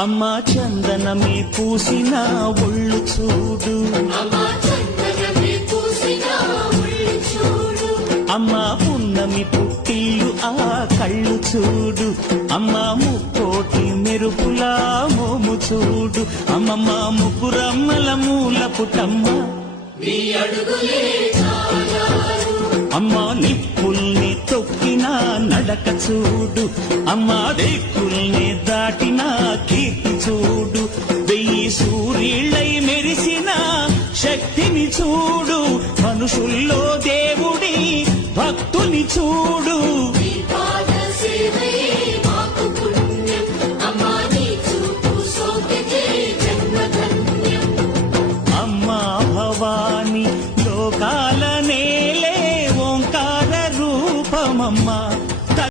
అమ్మా చందనమే పూసిన ఒళ్ళు చూడు, అమ్మా పున్నమి పుట్టిల్లు ఆ కళ్ళు చూడు, అమ్మా ముక్కోటి మెరుపులా మోము చూడు, అమ్మమ్మ ముగ్గురమ్మల మూల పుటమ్మ అమ్మా నిప్పుల్ని తొక్కిన నడక చూడు, అమ్మా దిక్కుల్ని దాటిన కీర్తి చూడు, 1000 సూర్యుళ్ళై మెరిసిన శక్తిని చూడు, మనుషుల్లో దేవుడి భక్తుని చూడు.